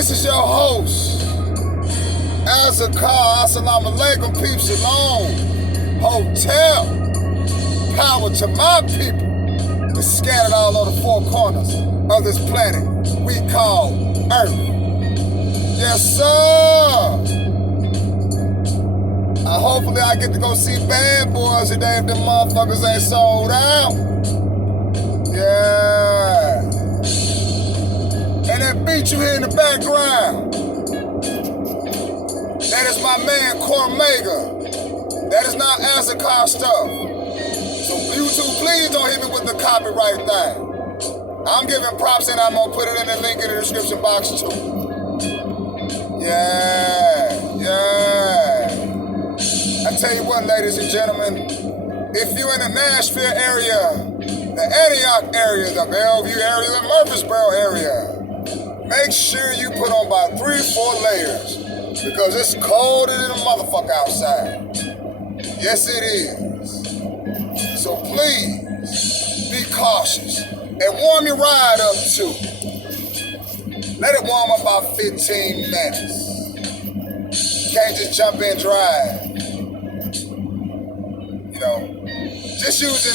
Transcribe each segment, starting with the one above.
This is your host, Azakar. Assalamu alaikum, peeps, shalom. Hotel. Power to my people. That's scattered all over the four corners of this planet we call Earth. Yes, sir. Hopefully I get to go see Bad Boys today if them motherfuckers ain't sold out. Yeah. And that beat you hear in the background, that is my man Cormega. That is not Azakar stuff. So YouTube, please don't hit me with the copyright thing. I'm giving props and I'm gonna put it in the link in the description box too. Yeah. I tell you what, ladies and gentlemen, if you're in the Nashville area, the Antioch area, the Bellevue area, the Murfreesboro area, make sure you put on about 3-4 layers because it's colder than a motherfucker outside. Yes, it is. So please be cautious and warm your ride up too. Let it warm up about 15 minutes. You can't just jump in dry. Just using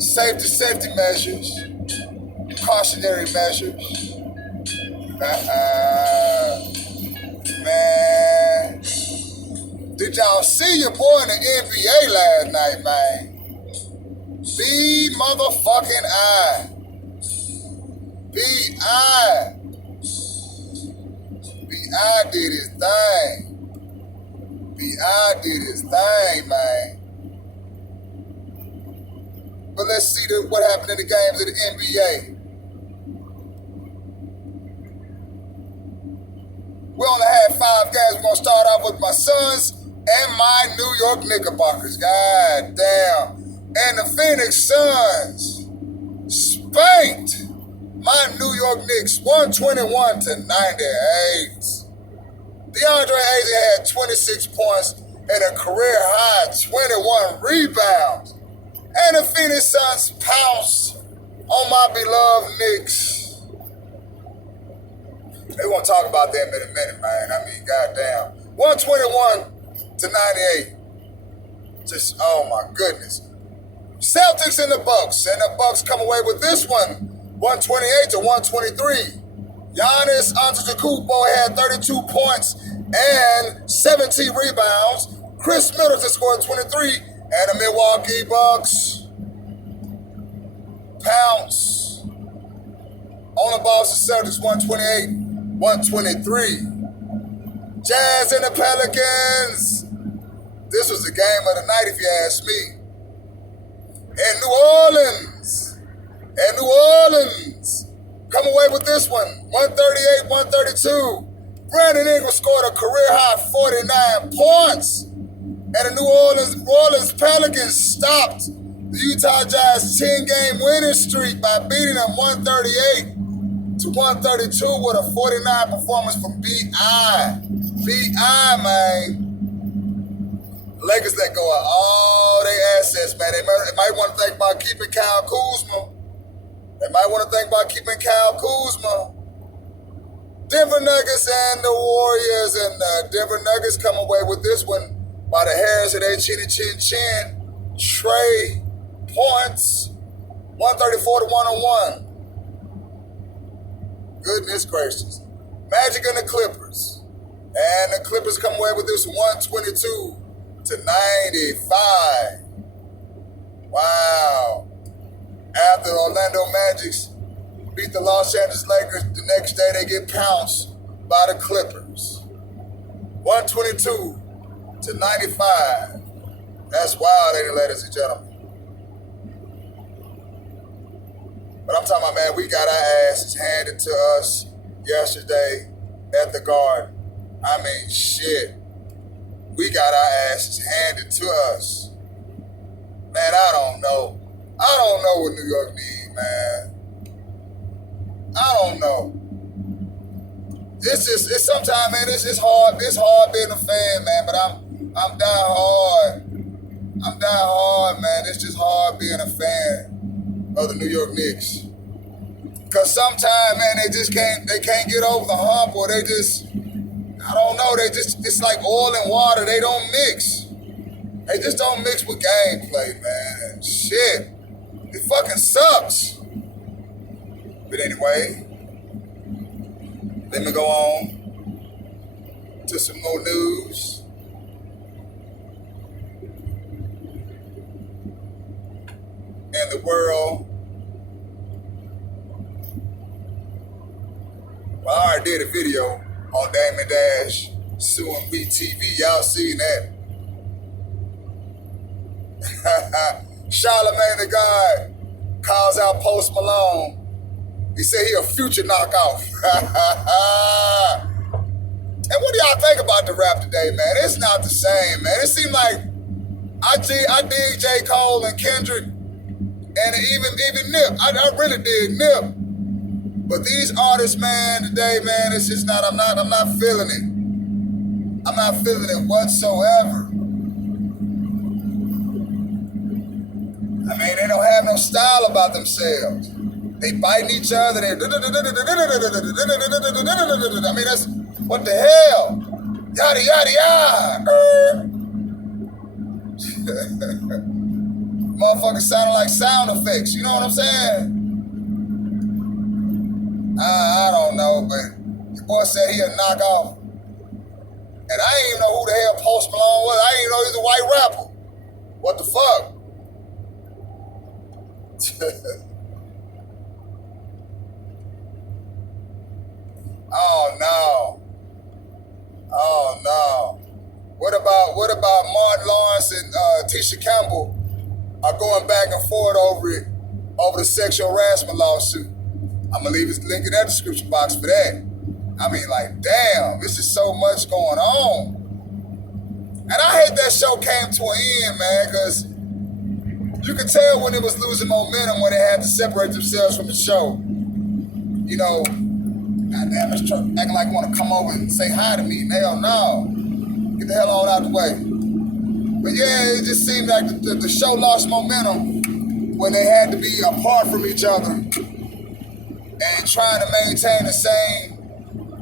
safety measures, cautionary measures. Man, did y'all see your boy in the NBA last night, man? B motherfucking I. B.I. B.I. did his thing. B.I. did his thing, man. But let's see what happened in the games of the NBA. We only had 5 games. We're going to start off with my Suns and my New York Knickerbockers. God damn. And the Phoenix Suns spanked my New York Knicks 121-98. DeAndre Ayton had 26 points and a career high 21 rebounds. And the Phoenix Suns pounced on my beloved Knicks. They won't talk about them in a minute, man. I mean, goddamn. 121-98. Just, oh my goodness. Celtics and the Bucks. And the Bucks come away with this one, 128-123. Giannis Antetokounmpo had 32 points and 17 rebounds. Chris Middleton scored 23. And the Milwaukee Bucks pounce on the Boston Celtics 128-123. Jazz and the Pelicans. This was the game of the night if you ask me. And New Orleans come away with this one, 138-132. Brandon Ingram scored a career high 49 points. And the New Orleans Pelicans stopped the Utah Jazz 10-game winning streak by beating them 138-132 with a 49 performance from B.I. B.I., man. The Lakers let go of all their assets, man. They might want to think about keeping Kyle Kuzma. Denver Nuggets and the Warriors, and the Denver Nuggets come away with this one by the hairs of their chinny chin chin. Trey points, 134-101. Goodness gracious. Magic and the Clippers. And the Clippers come away with this 122-95. Wow. After the Orlando Magics beat the Los Angeles Lakers, the next day they get pounced by the Clippers. 122-95. That's wild, ain't it, ladies and gentlemen? But I'm talking about, man, we got our asses handed to us yesterday at the Garden. I mean, shit. We got our asses handed to us. Man, I don't know what New York needs, man. I don't know. It's sometimes, man, it's hard being a fan, man, but I'm dying hard. Man. It's just hard being a fan of the New York Knicks. Because sometimes, man, they can't get over the hump, or they just, I don't know, it's like oil and water, they don't mix. They just don't mix with gameplay, man. Shit. It fucking sucks. But anyway, let me go on to some more news. And the world. Well, I already did a video on Damon Dash suing BTV. Y'all seen that? Charlamagne the God calls out Post Malone. He said he a future knockoff. And what do y'all think about the rap today, man? It's not the same, man. It seemed like I dig J. Cole and Kendrick, and even Nip. I really dig Nip. But these artists, man, today, man, it's just not. I'm not feeling it. I'm not feeling it whatsoever. I mean, they don't have no style about themselves. They biting each other. I mean, that's what the hell? Yada yada yada. Motherfuckers sounding like sound effects. You know what I'm saying? I don't know, but your boy said he a knockoff. And I didn't even know who the hell Post Malone was. I didn't even know he was a white rapper. What the fuck? Oh no. What about Martin Lawrence and Tisha Campbell are going back and forth over the sexual harassment lawsuit? I'm gonna leave his link in that description box for that. I mean, like, damn, this is so much going on. And I hate that show came to an end, man, because you could tell when it was losing momentum when they had to separate themselves from the show. You know, goddamn, let's try acting like want to come over and say hi to me. Hell no. Get the hell on out the way. But yeah, it just seemed like the show lost momentum when they had to be apart from each other and trying to maintain the same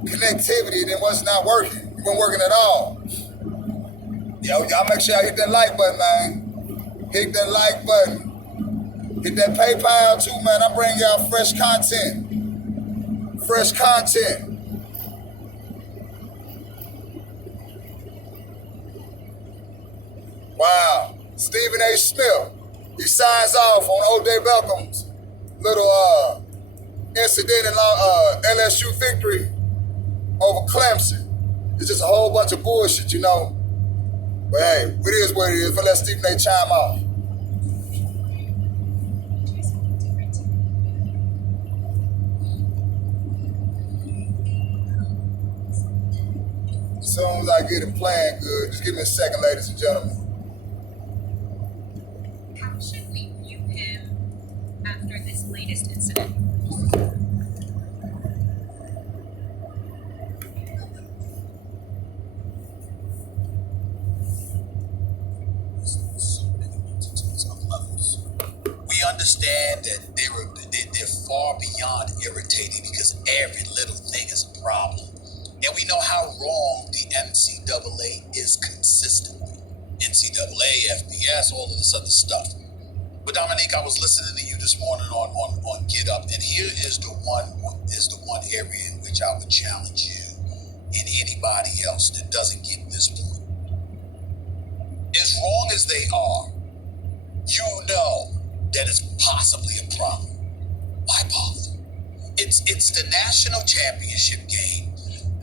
connectivity, and it was not working. It wasn't working at all. Yo, y'all make sure y'all hit that like button, man. Hit that like button. Hit that PayPal too, man. I'm bringing y'all fresh content. Fresh content. Wow. Stephen A. Smith. He signs off on O.J. Beckham's little incident in LSU victory over Clemson. It's just a whole bunch of bullshit, you know. But hey, it is what it is. But let Stephen A. chime off. As soon as I get it playing good, just give me a second, ladies and gentlemen. How should we view him after this latest incident? We understand that they're far beyond irritating because every little thing is a problem. And we know how wrong the NCAA is consistently. NCAA, FBS, all of this other stuff. But Dominique, I was listening to you this morning on Get Up, and here is the one area in which I would challenge you and anybody else that doesn't get this point. As wrong as they are, you know that it's possibly a problem. Why bother? It's the national championship game.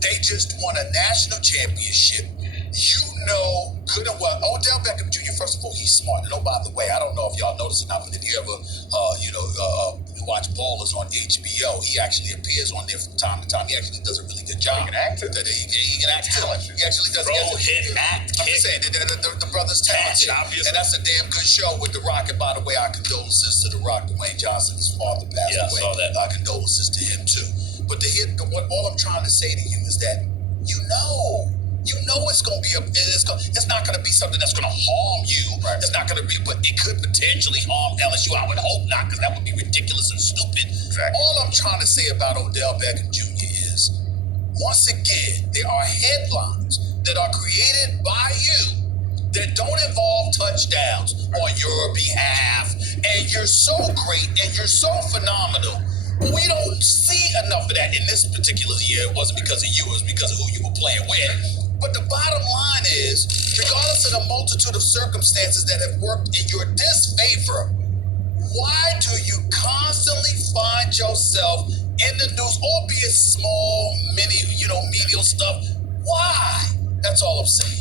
They just won a national championship. You know good and well. Odell Beckham Jr., first of all, he's smart. And oh, by the way, I don't know if y'all notice or not, but if you ever, watch Ballers on HBO, he actually appears on there from time to time. He actually does a really good job. He can act. He can act too. He actually does. I'm just saying, the brother's talented. And that's a damn good show with The Rock. And by the way, our condolences to The Rock. Dwayne Johnson, his father passed away. I saw that. Our condolences to him too. But all I'm trying to say to you is that you know You know it's going to be it's not going to be something that's going to harm you. Right. It's not going to be, but it could potentially harm LSU. I would hope not, because that would be ridiculous and stupid. Exactly. All I'm trying to say about Odell Beckham Jr. is, once again, there are headlines that are created by you that don't involve touchdowns on your behalf, and you're so great and you're so phenomenal. We don't see enough of that in this particular year. It wasn't because of you, it was because of who you were playing with. But the bottom line is, regardless of the multitude of circumstances that have worked in your disfavor, why do you constantly find yourself in the news, albeit small, medial stuff? Why? That's all I'm saying.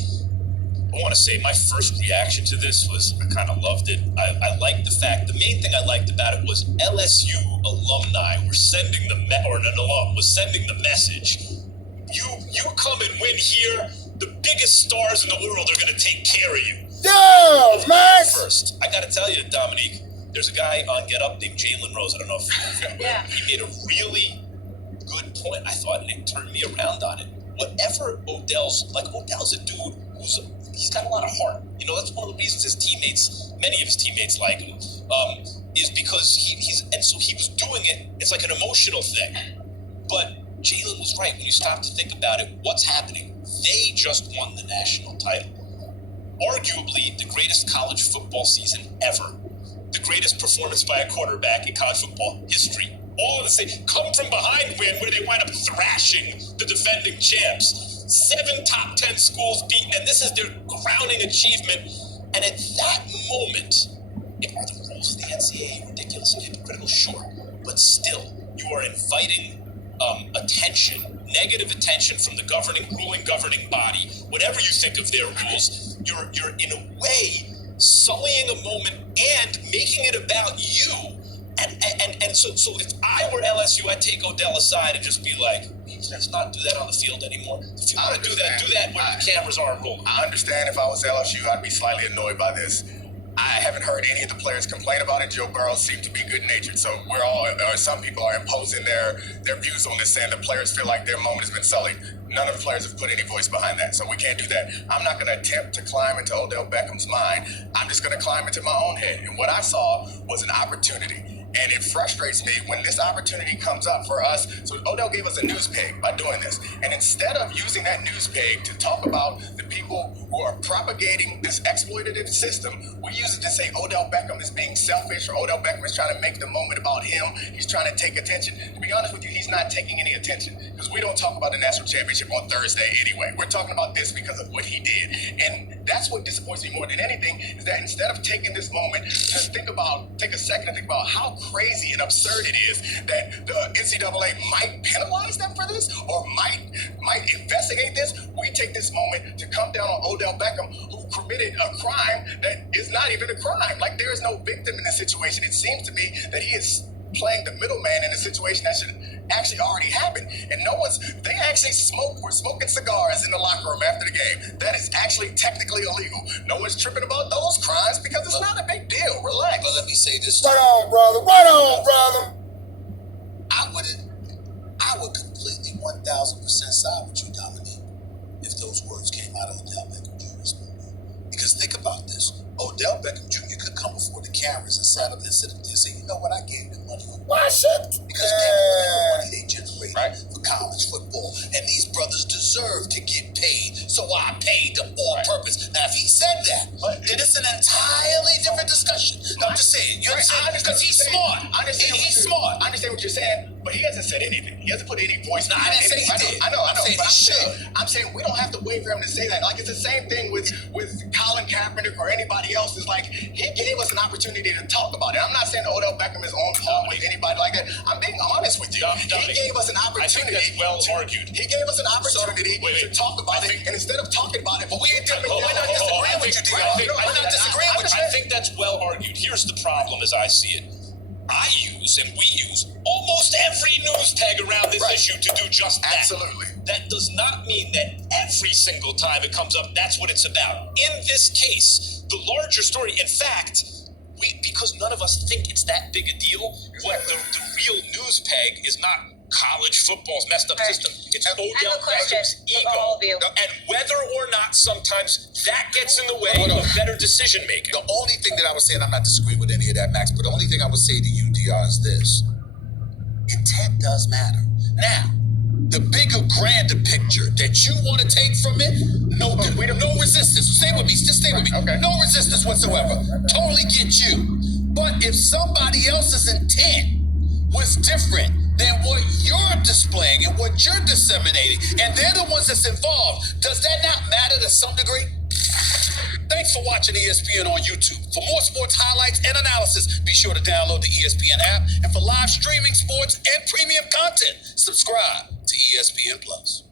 I want to say my first reaction to this was I kind of loved it. I liked the fact, the main thing I liked about it was LSU alumni were sending an alum was sending the message. You come and win here, the biggest stars in the world are going to take care of you. Yeah, Max! First, I got to tell you, Dominique, there's a guy on Get Up named Jalen Rose. I don't know if you Yeah. He made a really good point, I thought, and it turned me around on it. Whatever Odell's a dude he's got a lot of heart. You know, that's one of the reasons many of his teammates like him, is because he was doing it. It's like an emotional thing. But Jalen was right. When you stop to think about it, what's happening? They just won the national title. Arguably the greatest college football season ever. The greatest performance by a quarterback in college football history. All of the same come from behind win where they wind up thrashing the defending champs. 7 top 10 schools beaten, and this is their crowning achievement. And at that moment, are the rules of the NCAA ridiculous and hypocritical? Sure. But still, you are inviting negative attention from the ruling governing body. Whatever you think of their rules, you're in a way sullying a moment and making it about you. And so if I were LSU, I'd take Odell aside and just be like, let's not do that on the field anymore. If you want to do that when the cameras aren't rolling. I understand if I was LSU, I'd be slightly annoyed by this. I haven't heard any of the players complain about it. Joe Burrow seemed to be good-natured, so some people are imposing their views on this, saying the players feel like their moment has been sullied. None of the players have put any voice behind that, so we can't do that. I'm not going to attempt to climb into Odell Beckham's mind. I'm just going to climb into my own head, and what I saw was an opportunity. And it frustrates me when this opportunity comes up for us. So Odell gave us a news peg by doing this. And instead of using that news peg to talk about the people who are propagating this exploitative system, we use it to say Odell Beckham is being selfish, or Odell Beckham is trying to make the moment about him. He's trying to take attention. To be honest with you, he's not taking any attention, because we don't talk about the national championship on Thursday anyway. We're talking about this because of what he did. And that's what disappoints me more than anything, is that instead of taking this moment to take a second to think about how crazy and absurd it is that the NCAA might penalize them for this, or might investigate this, we take this moment to come down on Odell Beckham, who committed a crime that is not even a crime. Like, there is no victim in this situation. It seems to me that he is playing the middleman in a situation that should actually already happen. And they actually were smoking cigars in the locker room after the game. That is actually technically illegal. No one's tripping about those crimes because it's not a big deal. Relax. But let me say this. Right on, brother. Right on, brother. I would completely 1,000% side with you, Dominique, if those words came out of Odell Beckham Jr.'s mouth. Because think about this. Odell Beckham Jr. could come before the cameras and sit up there and say, you know what, I gave them money on Why should? because people look at the money they generate for college football, and these brothers deserve to get paid, so I paid them on purpose. Now, if he said that, then it's an entirely different discussion. No, I'm just saying, you understand? Because he's smart. He's smart. I understand what you're saying, but he hasn't said anything. He hasn't put any voice. No, I didn't say he did. I know. I'm saying But he should. I'm saying we don't have to wait for him to say that. Like, it's the same thing with Colin Kaepernick or anybody else. It's like, he gave us an opportunity to talk about it. I'm not saying Odell Beckham is on par with anybody like that. I'm being honest with you. He gave us an opportunity. I think that's well argued. He gave us an opportunity to talk about it, and instead of talking about it, but we're not disagreeing with you, D. I'm not disagreeing with you. I think that's well argued. Here's the problem as I see it. We use almost every news tag around this issue to do just that. Absolutely. That does not mean that every single time it comes up, that's what it's about. In this case, the larger story, in fact, because none of us think it's that big a deal, what the real news peg is not College football's messed up system. It's Odell Beckham's ego. all of you. And whether or not sometimes that gets in the way of better decision making. The only thing that I would say, and I'm not disagreeing with any of that, Max, but the only thing I would say to you, DR, is this. Intent does matter. Now, the bigger, grander picture that you want to take from it, no resistance. Stay with me. Just stay with me. Okay. No resistance whatsoever. Totally get you. But if somebody else's intent was different than what you're displaying and what you're disseminating, and they're the ones that's involved, does that not matter to some degree? Thanks for watching ESPN on YouTube. For more sports highlights and analysis, be sure to download the ESPN app. And for live streaming sports and premium content, subscribe to ESPN Plus.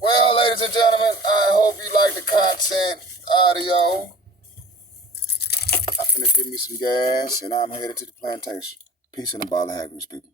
Well, ladies and gentlemen, I hope you like the content audio. I'm gonna give me some gas, and I'm headed to the plantation. Peace and a ball of happiness, people.